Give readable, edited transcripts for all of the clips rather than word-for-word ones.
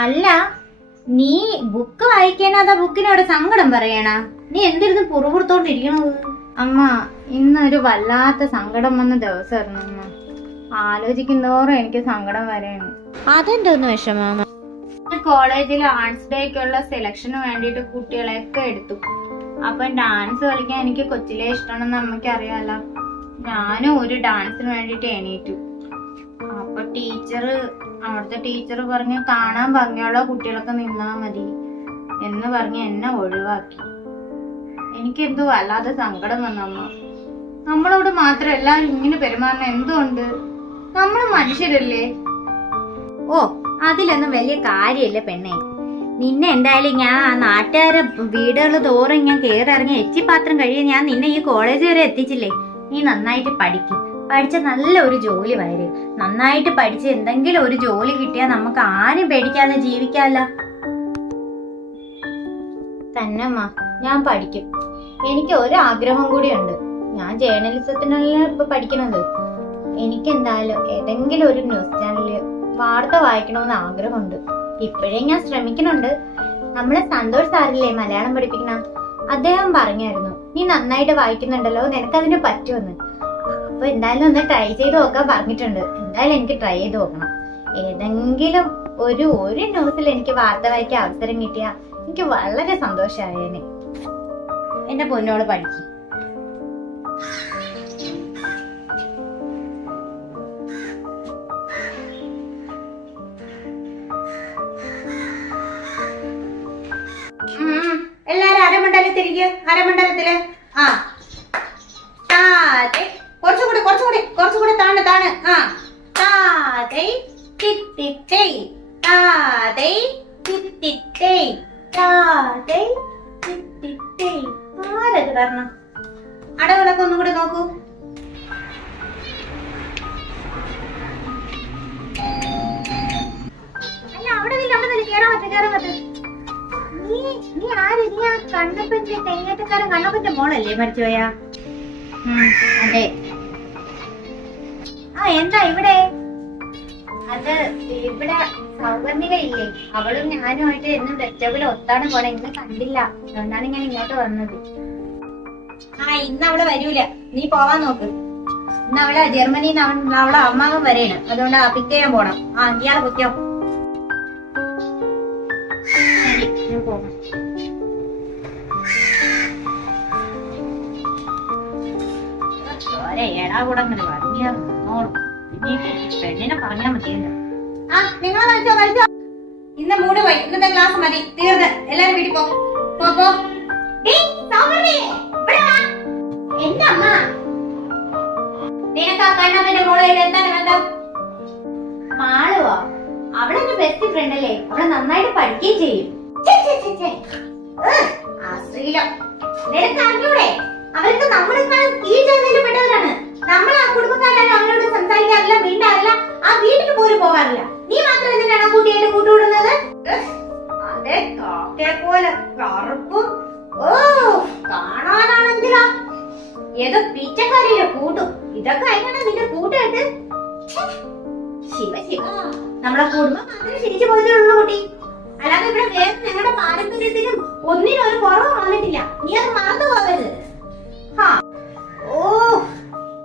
അല്ല, നീ ബുക്ക് വായിക്കാനാ ബുക്കിനോട് സങ്കടം പറയണ? നീ എന്തിരുന്ന് പുറപുറത്തോണ്ടിരിക്കണത്? അമ്മ, ഇന്നൊരു വല്ലാത്ത സങ്കടം വന്ന ദിവസമായിരുന്നു അമ്മ. ആലോചിക്കുന്നോറും എനിക്ക് സങ്കടം വരെയാണ്. അതെന്തോന്ന് വിഷമ? കോളേജിൽ ആർട്സ് ഡേക്കുള്ള സെലക്ഷന് വേണ്ടിയിട്ട് കുട്ടികളെയൊക്കെ എടുത്തു. അപ്പൊ ഡാൻസ് കളിക്കാൻ എനിക്ക് കൊച്ചിലെ ഇഷ്ടമാണെന്ന് അമ്മയ്ക്ക് അറിയാലോ. ഞാനും ഒരു ഡാൻസിന് വേണ്ടിയിട്ട് എണീറ്റു. അപ്പൊ അവിടുത്തെ ടീച്ചർ പറഞ്ഞ് കാണാൻ ഭംഗിയുള്ള കുട്ടികളൊക്കെ നിന്നാ മതി എന്ന് പറഞ്ഞ് എന്നെ ഒഴിവാക്കി. എനിക്കെന്തോ വല്ലാതെ സങ്കടം വന്നമ്മ. നമ്മളോട് മാത്രം എല്ലാവരും ഇങ്ങനെ പെരുമാറുന്ന എന്തുകൊണ്ട്? നമ്മൾ മനുഷ്യരല്ലേ? ഓ, അതിലൊന്നും വലിയ കാര്യമില്ല പെണ്ണെ. നിന്നെ എന്തായാലും ഞാൻ ആ നാട്ടുകാരെ വീടുകൾ തോറും ഞാൻ കയറിറങ്ങി എച്ചിപ്പാത്രം കഴിയും ഞാൻ നിന്നെ ഈ കോളേജ് വരെ എത്തിച്ചില്ലേ. നീ നന്നായിട്ട് പഠിക്കും, പഠിച്ച നല്ല ഒരു ജോലി വരും. നന്നായിട്ട് പഠിച്ച് എന്തെങ്കിലും ഒരു ജോലി കിട്ടിയാൽ നമുക്ക് ആരും പേടിക്കാതെ ജീവിക്കാമല്ലോ. തന്നെമ്മ, ഞാൻ പഠിക്കും. എനിക്ക് ഒരാഗ്രഹം കൂടിയുണ്ട്. ഞാൻ ജേർണലിസത്തിനല്ല ഇപ്പൊ പഠിക്കണത്. എനിക്ക് എന്തായാലും ഏതെങ്കിലും ഒരു ന്യൂസ് ചാനലില് വാർത്ത വായിക്കണമെന്ന് ആഗ്രഹമുണ്ട്. ഇപ്പോഴേ ഞാൻ ശ്രമിക്കുന്നുണ്ട്. നമ്മളെ സന്തോഷ് സാറില്ലേ മലയാളം പഠിപ്പിക്കണ, അദ്ദേഹം പറഞ്ഞായിരുന്നു നീ നന്നായിട്ട് വായിക്കുന്നുണ്ടല്ലോ, നിനക്കതിന് പറ്റുമെന്ന്. അപ്പൊ എന്തായാലും ഒന്ന് ട്രൈ ചെയ്ത് നോക്കാൻ പറഞ്ഞിട്ടുണ്ട്. എന്തായാലും എനിക്ക് ട്രൈ ചെയ്ത് നോക്കണം. ഏതെങ്കിലും ഒരു ന്യൂസിൽ എനിക്ക് വാർത്ത വായിക്കാൻ അവസരം കിട്ടിയ എനിക്ക് വളരെ സന്തോഷമായേനെ. എന്റെ പൊന്നോട് പഠിക്കും. എല്ലാരും അരമണ്ഡലത്തിരിക്കുക. അരമണ്ഡലത്തില് കുറച്ചുകൂടി താണ്. ആരത് കാരണം? അടകളൊക്കെ ഒന്നും കൂടെ നോക്കൂ. അല്ല, അവിടെ കേറാൻ പറ്റും. നീ ആര്? നീ ആ കണ്ണപ്പന്റെ തെങ്ങേറ്റക്കാരൻ കണ്ണപ്പന്റെ മോളല്ലേ മരിച്ചുപോയാ? അതെ. എന്താ ഇവിടെ? അത് ഇവിടെ സൗവർണിക ഇല്ലേ, അവളും ഞാനുമായിട്ട് എന്നും വെജിറ്റബിൾ ഒത്താണ് പോണെ. ഇന്ന് കണ്ടില്ല, അതുകൊണ്ടാണ് ഞാൻ ഇങ്ങോട്ട് വന്നത്. ഇന്ന് അവള് വരൂല, നീ പോവാൻ നോക്ക്. ഇന്ന് അവളെ ജർമ്മനിന്ന് അവളെ അമ്മാവൻ വരെയാണ്, അതുകൊണ്ട് പിക്ക് ചെയ്യാൻ പോണം. ഇയാളെ പൊയ്ക്കോ. ശരി, ഞാൻ പോകാം. എടാ കൂടെ അങ്ങനെ പറഞ്ഞോളും. പെണ്ണിനെ പറഞ്ഞാ മതിയല്ലോ. നിങ്ങൾ കഴിച്ചോ. ഇന്ന് മൂട് പോയി. ഇന്നത്തെ ക്ലാസ് മതി, തീർന്ന്. എല്ലാരും വീട്ടിൽ പോ. എന്റെ അമ്മ, നിനക്ക് ആ കണ്ണമ്മന്റെ മോളായിട്ട് എന്താണ് ബന്ധം? മാളുവോ? അവളെന്റെ ബെസ്റ്റ് ഫ്രണ്ട് അല്ലേ, അവളെ നന്നായിട്ട് പഠിക്കുകയും ചെയ്യും. അശ്ലീലം. നിനക്ക് അറിഞ്ഞൂടെ? അവർക്ക് നമ്മളെക്കാളും കീഴ്ചേർന്നപ്പെട്ടവരാണ്. നമ്മൾ ആ കുടുംബക്കാരാണ്. അവരോട് സംസാരിക്കാറില്ല, വീണ്ടാറില്ല, ആ വീട്ടിൽ പോലും പോകാറില്ല. നീ മാത്രം എന്തിനാണ് കൂട്ടിയായിട്ട് കൂട്ടുകൂടുന്നത്? അതെ, കാക്കയെ പോലെ കറുപ്പും. കാണാനാണെങ്കിലോ ഏതോ പിച്ചക്കാരിയുടെ കൂട്ടും. ഇതൊക്കെ എങ്ങനെ നിന്റെ കൂട്ടായിട്ട്? ശിവ ശിവ, നമ്മളെ കുടുംബം മാത്രമേ ശരിച്ചു പോയതുള്ളൂ കുട്ടി. അല്ലാതെ ഇവിടെ വേറെ ഞങ്ങളുടെ പാരമ്പര്യത്തിനും ഒന്നിനും ഒരു കുറവ് വന്നിട്ടില്ല. നീ അത് മറന്നു പോകരുത്.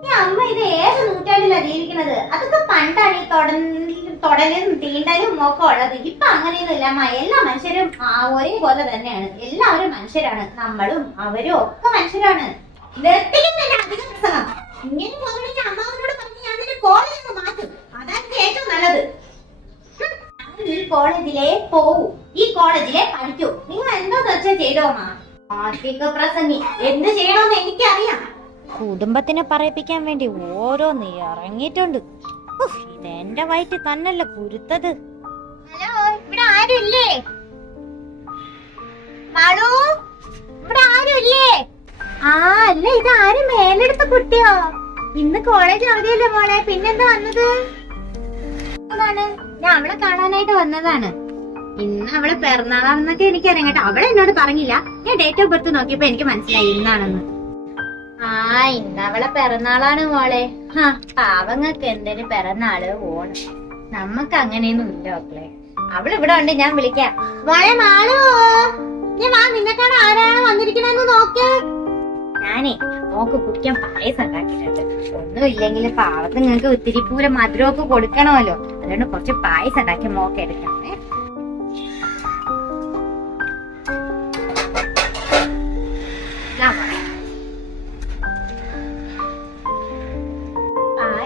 ഈ അമ്മ ഇത് ഏത് നൂറ്റാണ്ടിലാ ജീവിക്കുന്നത്? അതൊക്കെ പണ്ടാണ് ഈ തൊടലും തീണ്ടലും ഒക്കെ ഉള്ളത്. ഇപ്പൊ അങ്ങനെയൊന്നുമില്ല അമ്മ. എല്ലാ മനുഷ്യരും ഒരേപോലെ തന്നെയാണ്. എല്ലാവരും മനുഷ്യരാണ്. നമ്മളും അവരും ഒക്കെ മനുഷ്യരാണ്. അധികം പ്രസംഗം ഇങ്ങനെ പോകണമെങ്കിൽ അമ്മാവനോട് പറഞ്ഞ് ഞാൻ നിന്റെ കോളേജിൽ നിന്ന് മാറ്റും. അതാണ് ഏറ്റവും നല്ലത്. ഈ കോളേജിലേ പോവൂ, ഈ കോളേജിലെ പഠിക്കൂ. നിങ്ങൾ എന്തോ വെച്ചാൽ ചെയ്തോമാ. ആദ്യക പ്രസംഗി എന്ത് ചെയ്യണമെന്ന് എനിക്കറിയാം. കുടുംബത്തിനെ പറയിപ്പിക്കാൻ വേണ്ടി ഓരോന്ന് ഇറങ്ങിയിട്ടുണ്ട്. ഇതെന്റെ വയറ്റ് തന്നല്ല കുരുത്തത്. ഹലോ, ഇവിടെ ആരുമില്ലേ? മാളു, ഇവിടെ ആരുമില്ലേ? അല്ല, ഇത് ആരും മേലെടുത്ത കുട്ടിയോ? ഇന്ന് കോളേജ് അവധിയല്ലേ മോളെ, പിന്നെന്താ വന്നത്? ഞാൻ അവളെ കാണാനായിട്ട് വന്നതാണ്. ഇന്ന് അവളെ പിറന്നാളാണെന്നൊക്കെ എനിക്കറിയാം കേട്ടോ. അവളെ എന്നോട് പറഞ്ഞില്ല. ഞാൻ ഡേറ്റ് ഓഫ് ബർത്ത് നോക്കിയപ്പോ എനിക്ക് മനസ്സിലായി ഇന്നാണെന്ന്. ഇന്ന് അവളെ പിറന്നാളാണ് മോളെ. പാവങ്ങൾക്ക് എന്തിനു പിറന്നാള് ഓണം. നമ്മക്ക് അങ്ങനെയൊന്നും ഇല്ല മക്കളെ. അവള് ഇവിടെ ഉണ്ട്, ഞാൻ വിളിക്കാം. മോളെ മാളു, നീ വാ, നിന്നെക്കാണ് ആരാണ് വന്നിരിക്കണെന്ന് നോക്ക്. ഞാനേ മോക്ക് കുടിക്കാൻ പായസം ഉണ്ടാക്കിയിട്ടുണ്ട്. ഒന്നുമില്ലെങ്കിൽ പാവത്ത് നിങ്ങൾക്ക് ഒത്തിരി പൂര മധുരമൊക്കെ കൊടുക്കണമല്ലോ. അതുകൊണ്ട് കുറച്ച് പായസം ഉണ്ടാക്കി മോക്ക് എടുക്കാം.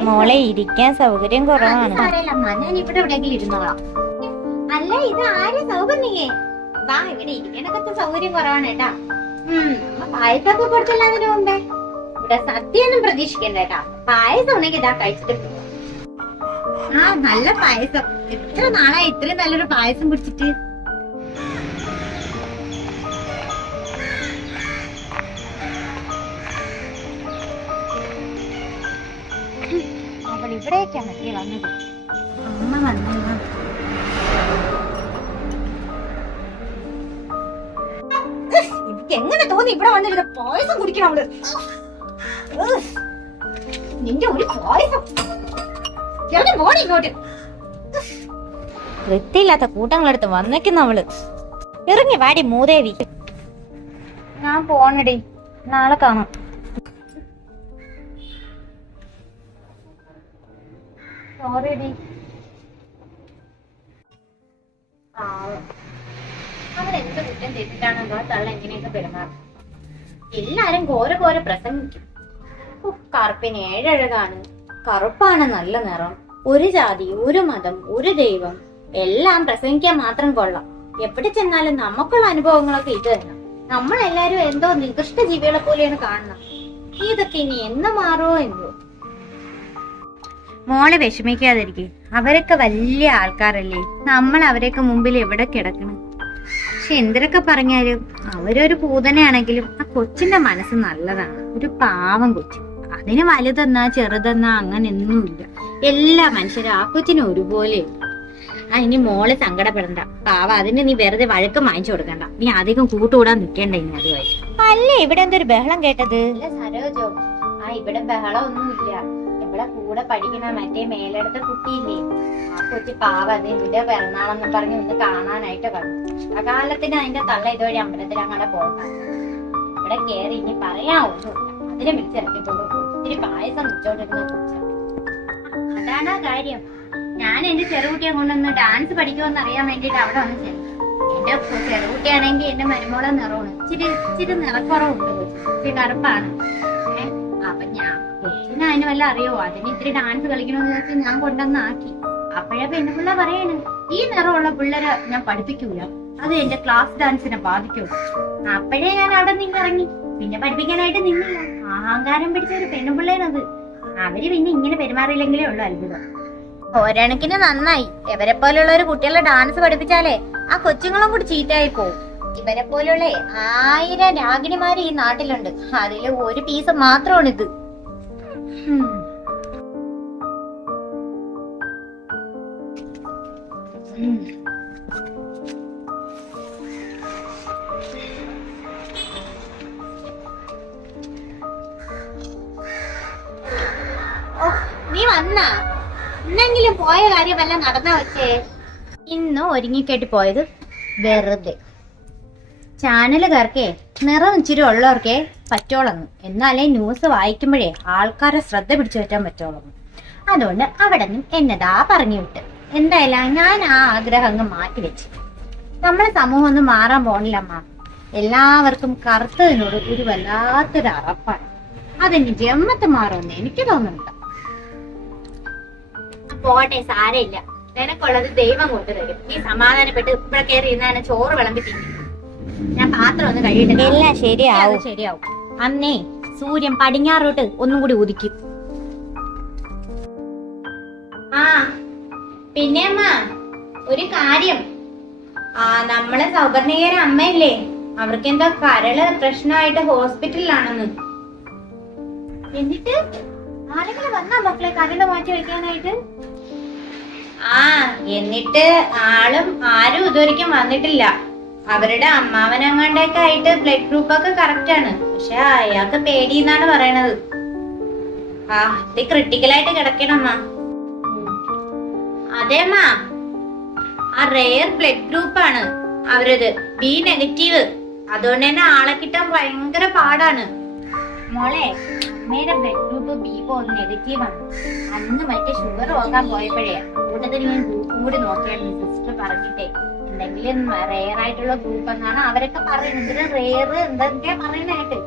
മോളെ ഇരിക്കാൻ സൗകര്യം കുറവാണ്. ഞാൻ ഇവിടെ എവിടെയെങ്കിലും ഇരുന്നോളാം. അല്ല, ഇത് ആരും സൗകര്യമേ? വാ, ഇവിടെ ഇരിക്കാനൊക്കെ സൗകര്യം കുറവാണ് കേട്ടാ. പായസമൊക്കെ കൊടുത്തില്ല അതിനു മുമ്പേ. ഇവിടെ സദ്യയൊന്നും പ്രതീക്ഷിക്കണ്ട കേട്ടാ. പായസം ഉണ്ടെങ്കിൽ ഇതാ കഴിച്ചിട്ട് പോവാം. നല്ല പായസം. എത്ര നാളായി ഇത്രയും നല്ലൊരു പായസം കുടിച്ചിട്ട്. അവൾ ഇവിടേക്കാണ് വന്നത്. അമ്മ വന്നു. എനിക്ക് എങ്ങനെ തോന്നി ഇവിടെ വന്നിരുന്ന പായസം കുടിക്കണം അവള്. നിന്റെ ഒരു പായസം മോണി ഇങ്ങോട്ട്. വൃത്തിയില്ലാത്ത കൂട്ടങ്ങളെടുത്ത് വന്നേക്കുന്ന അവള്. ഇറങ്ങി വാടി മൂദേവി. ഞാൻ പോണടി, നാളെ കാണാം. സോറിടി. അവരെന്ത് കുറ്റം ചെയ്തിട്ടാണെന്നോ തള്ള എങ്ങനെയൊക്കെ പെരുമാറും. എല്ലാരും കോര കോര പ്രസംഗിക്കും. കറുപ്പിന് ഏഴഴകാണ്, കറുപ്പാണ് നല്ല നിറം, ഒരു ജാതി, ഒരു മതം, ഒരു ദൈവം, എല്ലാം പ്രസംഗിക്കാൻ മാത്രം കൊള്ളാം. എവിടെ ചെന്നാലും നമുക്കുള്ള അനുഭവങ്ങളൊക്കെ ഇത് തന്നെ. നമ്മളെല്ലാരും എന്തോ നികൃഷ്ട ജീവികളെ പോലെയാണ് കാണുന്നത്. ഇതൊക്കെ ഇനി എന്ന് മാറുമോ എന്തോ. മോളെ വിഷമിക്കാതിരിക്കെ. അവരൊക്കെ വലിയ ആൾക്കാരല്ലേ. നമ്മൾ അവരൊക്കെ മുമ്പിൽ എവിടെ കിടക്കണം. പക്ഷെ എന്തൊക്കെ പറഞ്ഞാലും അവരൊരു പൂതനയാണെങ്കിലും ആ കൊച്ചിന്റെ മനസ്സ് നല്ലതാണ്. ഒരു പാവം കൊച്ചു. അതിന് വലുതെന്നാ ചെറുതെന്നാ അങ്ങനെയൊന്നുമില്ല. എല്ലാ മനുഷ്യരും ആ കൊച്ചിനും ഒരുപോലെ. ഇനി മോളെ സങ്കടപ്പെടണ്ട. പാവ, അതിന് നീ വെറുതെ വഴക്ക് വാങ്ങിച്ചു കൊടുക്കണ്ട. നീ അധികം കൂട്ടുകൂടാൻ നിൽക്കണ്ട ഇനി അതുമായിട്ട്. അല്ലേ ഇവിടെ എന്തൊരു ബഹളം കേട്ടത്? സരോജോ, ഇവിടെ ബഹളം ഒന്നുമില്ല. ഇവിടെ കൂടെ പഠിക്കുന്ന മറ്റേ മേലെടുത്ത കുട്ടിയില്ലേ, ആ കൊച്ചി പാവ നിന്റെ പിറന്നാളെന്ന് പറഞ്ഞ് ഒന്ന് കാണാനായിട്ട് വന്നു. ആ കാലത്തിന് അതിന്റെ തള്ള ഇതുവഴി അമ്പലത്തിൽ അങ്ങനെ പോകാം. ഇവിടെ കേറി ഇനി പറയാവൊന്നുമില്ല. അതിനെ വിളിച്ചിറക്കിക്കൊണ്ട് പോകും. ഇത്തിരി പായസം വെച്ചോണ്ടിരുന്ന കൊച്ച. അതാണ് കാര്യം. ഞാൻ എന്റെ ചെറുകുട്ടിയെ കൊണ്ടൊന്ന് ഡാൻസ് പഠിക്കുമെന്ന് അറിയാൻ വേണ്ടിട്ട് അവിടെ വന്ന് ചെന്നു. എന്റെ ചെറുകുട്ടിയാണെങ്കിൽ എന്റെ മരുമോളെ നിറവാണ്. ഇച്ചിരി നിറക്കുറവുണ്ട്. ഇച്ചിരി കറുപ്പാണ്. അപ്പൊ ഞാൻ കൊച്ചിന് അതിന് വല്ല അറിയോ, അതിന് ഇത്തിരി ഡാൻസ് കളിക്കണമെന്ന് വെച്ചാൽ ഞാൻ കൊണ്ടുവന്നാക്കി. അപ്പോഴേ പെണ്ണുപിള്ള പറയണ്, ഈ നിറമുള്ള പിള്ളേരെ ഞാൻ പഠിപ്പിക്കൂല, അത് എന്റെ ക്ലാസ് ഡാൻസിനെ ബാധിക്കും. അപ്പോഴേ ഞാൻ അവിടെ നിന്നിറങ്ങി. പിന്നെ പഠിപ്പിക്കാനായിട്ട് നിന്നില്ല. അഹങ്കാരം പിടിച്ച ഒരു പെണ്ണുപിള്ളേനത്. അവര് പിന്നെ ഇങ്ങനെ പെരുമാറിയില്ലെങ്കിലേ ഉള്ളു അത്ഭുതം. ഒരണക്കിന് നന്നായി. ഇവരെ പോലുള്ള ഒരു കുട്ടികളെ ഡാൻസ് പഠിപ്പിച്ചാലേ ആ കൊച്ചുങ്ങളും കൂടി ചീത്തയായി പോവും. ഇവരെ പോലുള്ള 1000 രാഗിണിമാര് ഈ നാട്ടിലുണ്ട്. അതില് ഒരു പീസ് മാത്രമാണ് ഇത്. നീ വന്നാ? ഇന്നെങ്കിലും പോയ കാര്യമല്ല നടന്ന വെച്ചേ. ഇന്ന് ഒരുങ്ങിക്കെട്ടി പോയത് വെറുതെ. ചാനലുകാർക്കേ നിറം ഇച്ചിരി ഉള്ളവർക്കേ പറ്റോളന്ന്. എന്നാലേ ന്യൂസ് വായിക്കുമ്പോഴേ ആൾക്കാരെ ശ്രദ്ധ പിടിച്ചു പറ്റാൻ പറ്റോളന്ന്. അതുകൊണ്ട് അവിടെ നിന്നും എന്നതാ പറഞ്ഞു വിട്ട്. എന്തായാലും ഞാൻ ആ ആഗ്രഹം അങ്ങ് മാറ്റിവെച്ചു. നമ്മളെ സമൂഹം ഒന്നും മാറാൻ പോണില്ലമ്മ. എല്ലാവർക്കും കറുത്തതിനോട് ഒരു വല്ലാത്തൊരു അറപ്പാണ്. അതിന് ജന്മത്ത് മാറുമെന്ന് എനിക്ക് തോന്നുന്നുണ്ട്. പോട്ടെ, സാരമില്ല. നിനക്കുള്ളത് ദൈവം കൊണ്ടുതരും. നീ സമാധാനപ്പെട്ട് ഇവിടെ കയറി ഇരുന്നാണ് ചോറ് വിളമ്പി തിന്നു. ഞാൻ പാത്രം ഒന്ന് കഴിയട്ടെ. എല്ലാം ശരിയാവും. അന്നേ സൂര്യൻ പടിഞ്ഞാറോട്ട് ഒന്നും കൂടി ഉദിക്കും. പിന്നെ അമ്മ ഒരു കാര്യം, നമ്മളെ സൗപർണികര അമ്മയില്ലേ, അവർക്ക് എന്താ കരള് പ്രശ്നമായിട്ട് ഹോസ്പിറ്റലിലാണെന്ന്. എന്നിട്ട് ആരെങ്കിലും വന്നാ മക്കളെ കരള് മാറ്റി വെക്കാനായിട്ട്? എന്നിട്ട് ആരും ഇതുവരെയ്ക്കും വന്നിട്ടില്ല. അവരുടെ അമ്മാവനങ്ങാണ്ടൊക്കെ ആയിട്ട് ബ്ലഡ് ഗ്രൂപ്പ് ഒക്കെ കറക്റ്റ് ആണ്. പക്ഷെ അയാൾക്ക് പേടിയെന്നാണ് പറയണത്. ഇത് ക്രിട്ടിക്കലായിട്ട് കിടക്കണമ്മ. അതേമ്മ, ആ റെയർ ബ്ലഡ് ഗ്രൂപ്പാണ് അവരത്, ബി നെഗറ്റീവ്. അതുകൊണ്ട് തന്നെ ആളെ കിട്ടാൻ ഭയങ്കര പാടാണ്. മോളെ, അമ്മയുടെ ബ്ലഡ് ഗ്രൂപ്പ് ബി നെഗറ്റീവ് ആണ്. അന്ന് മറ്റേ ഷുഗർ നോക്കാൻ പോയപ്പോഴേ കൂട്ടത്തിൽ ഞാൻ ഗ്രൂപ്പും കൂടി നോക്കിയായിരുന്നു. സിസ്റ്റർ പറഞ്ഞിട്ടേ എന്തെങ്കിലും റെയർ ആയിട്ടുള്ള ഗ്രൂപ്പ് എന്നാണ് അവരൊക്കെ പറയുന്നത്. ഇതിന് റെയർ എന്തൊക്കെയാ പറയുന്നതായിട്ട്.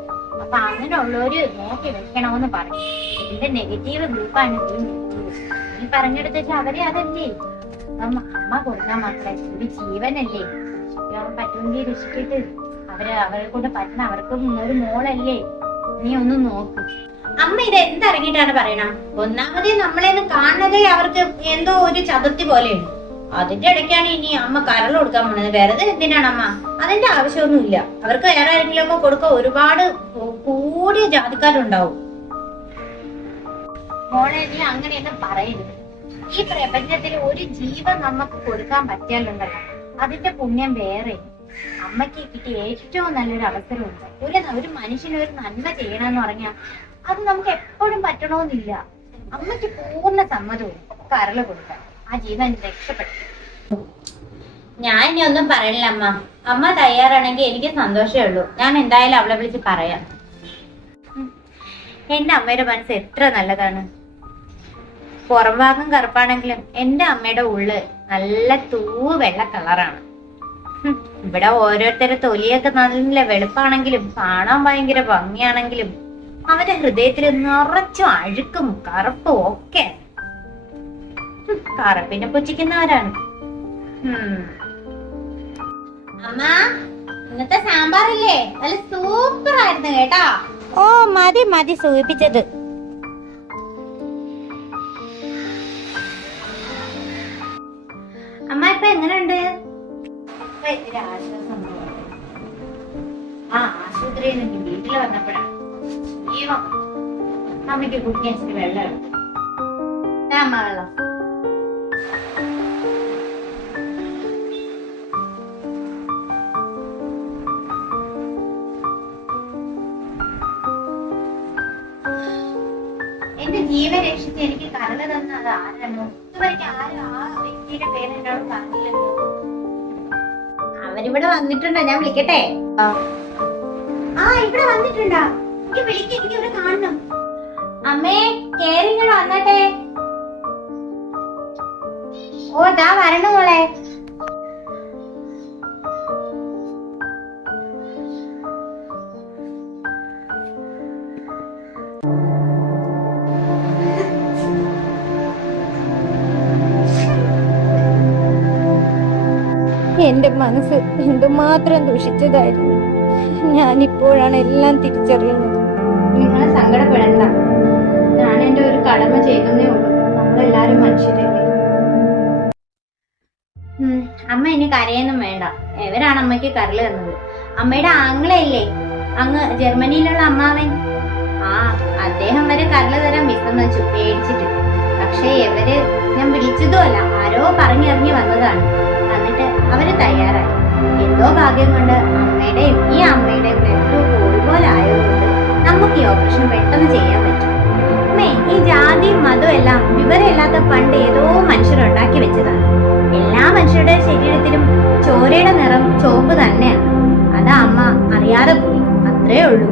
അപ്പൊ അങ്ങനെയുള്ളവര് നോക്കി വെക്കണമെന്ന് പറഞ്ഞു. ഇതിന്റെ നെഗറ്റീവ് ഗ്രൂപ്പാണ് ഈ പറഞ്ഞെടുത്ത് വെച്ചാൽ അവരെ അതല്ലേ അമ്മ കൊടുക്കാൻ മാത്രമേ ഒരു ജീവനല്ലേ. രക്ഷിക്കാൻ പറ്റുമെങ്കിൽ രക്ഷിച്ചിട്ട് അവരെ കൊണ്ട് പറ്റണ. അവർക്കും ഒരു മോളല്ലേ. നീ ഒന്ന് നോക്ക്. അമ്മ ഇത് എന്തറിഞ്ഞിട്ടാണ് പറയണ? ഒന്നാമതേ നമ്മളെന്ന് കാണുന്നതേ അവർക്ക് എന്തോ ഒരു ചതുർത്ഥി പോലെയാണ്. അതിന്റെ ഇടയ്ക്കാണ് ഇനി അമ്മ കരൾ കൊടുക്കാൻ പോണത്. വെറുതെ എന്തിനാണ് അമ്മ? അതിന്റെ ആവശ്യമൊന്നുമില്ല. അവർക്ക് വേറെ ആരെങ്കിലും ഒക്കെ കൊടുക്കാൻ ഒരുപാട് കൂടിയ ജാതിക്കാരുണ്ടാവും. മോളെ, നീ അങ്ങനെയൊന്നും പറയരുത്. ഈ പ്രപഞ്ചത്തിൽ ഒരു ജീവൻ നമുക്ക് കൊടുക്കാൻ പറ്റിയാലുണ്ടല്ലോ അതിന്റെ പുണ്യം വേറെ. അമ്മയ്ക്ക് കിട്ടിയ ഏറ്റവും നല്ലൊരു അവസരമുണ്ട്. ഒരു മനുഷ്യന് ഒരു നന്മ ചെയ്യണമെന്ന് പറഞ്ഞാൽ അത് നമുക്ക് എപ്പോഴും പറ്റണമെന്നില്ല. അമ്മയ്ക്ക് പൂർണ്ണ സമ്മതവും കരള് കൊടുക്കാൻ ആ ജീവൻ രക്ഷപ്പെട്ടു. ഞാൻ ഇനി ഒന്നും പറയണില്ല അമ്മ. അമ്മ തയ്യാറാണെങ്കിൽ എനിക്ക് സന്തോഷമേ ഉള്ളൂ. ഞാൻ എന്തായാലും അവളെ വിളിച്ച് പറയാം. എന്റെ അമ്മയുടെ മനസ്സ് എത്ര നല്ലതാണ്. പുറം ഭാഗം കറുപ്പാണെങ്കിലും എന്റെ അമ്മയുടെ ഉള്ള് നല്ല വെള്ള കളറാണ്. ഇവിടെ ഓരോരുത്തരുടെ തൊലിയൊക്കെ നല്ല വെളുപ്പാണെങ്കിലും കാണാൻ ഭയങ്കര ഭംഗിയാണെങ്കിലും അവരുടെ ഹൃദയത്തിൽ നിറച്ചും അഴുക്കും കറുപ്പും ഒക്കെ. കറുപ്പിനെ പുച്ഛിക്കുന്നവരാണ്. അമ്മ, ഇന്നത്തെ സാമ്പാറില്ലേ നല്ല സൂപ്പർ ആയിരുന്നു കേട്ടാ. ഓ മതി സൂചിപ്പിച്ചത്. അമ്മ ഇപ്പൊ എങ്ങനെയുണ്ട്? ആശ്വാസം. ആ ആശുപത്രിയിൽ നിന്ന് വീട്ടിൽ വന്നപ്പോഴാണ് ജീവം. അമ്മയ്ക്ക് കുടിക്കാൻ വെള്ളം എടുത്തു. അമ്മ വെള്ളം. എന്റെ ജീവൻ രക്ഷിച്ച് എനിക്ക് കരള് തന്ന അത് ആരാണ്? ഇതുവരെയ്ക്ക് ആരും ആ വ്യക്തിയുടെ പേര് എന്നോട് പറഞ്ഞില്ലല്ലോ. അവരിവിടെ വന്നിട്ടുണ്ടോ? ഞാൻ വിളിക്കട്ടെ? ആ, ഇവിടെ വന്നിട്ടുണ്ടോ? എനിക്ക് വിളിക്ക, എനിക്ക് ഇവിടെ കാണണം. അമ്മേ, കേറി ഇങ്ങോട്ട് വന്നട്ടെ. ഓ, ദാ വരണ മോളെ. എന്റെ മനസ്സ് എന്തുമാത്രം ദുഷിച്ചതായിരുന്നു. ഞാനിപ്പോഴാണ് എല്ലാം തിരിച്ചറിയുന്നത്. നിങ്ങളെ സങ്കടപ്പെടണ്ട. ഞാൻ എന്റെ ഒരു കടമ ചെയ്തേ ഉള്ളൂ. നമ്മളെല്ലാരും മനുഷ്യരല്ലേ. അമ്മ ഇനി കരയൊന്നും വേണ്ട. എവരാണ് അമ്മയ്ക്ക് കരള് തന്നത്? അമ്മയുടെ ആങ്ങളയല്ലേ അങ്ങ് ജർമ്മനിയിലുള്ള അമ്മാവൻ. അദ്ദേഹം വരെ കരള് തരാൻ വിസമ്മതിച്ചു പേടിച്ചിട്ട്. പക്ഷെ ഇവര് ഞാൻ വിളിച്ചതുമല്ല, ആരോ പറഞ്ഞിറങ്ങി വന്നതാണ്. എന്നിട്ട് അവര് തയ്യാറായി. എന്തോ ഭാഗ്യം കൊണ്ട് അമ്മയുടെയും ഈ അമ്മയുടെയും ബ്ലഡ് ഗ്രൂപ്പ് ഒരുപോലെ ആയതുകൊണ്ട് നമുക്ക് ഈ ഓപ്പറേഷൻ പെട്ടെന്ന് ചെയ്യാൻ പറ്റും. അമ്മേ, ഈ ജാതിയും മതവും എല്ലാം വിവരമില്ലാത്ത പണ്ട് ഏതോ മനുഷ്യരുണ്ടാക്കി വെച്ചതാണ്. എല്ലാ മനുഷ്യരുടെ ശരീരത്തിലും ചോരയുടെ നിറം ചുവപ്പ് തന്നെയാണ്. അതാ അമ്മ അറിയാതെ പോയി, അത്രേ ഉള്ളൂ.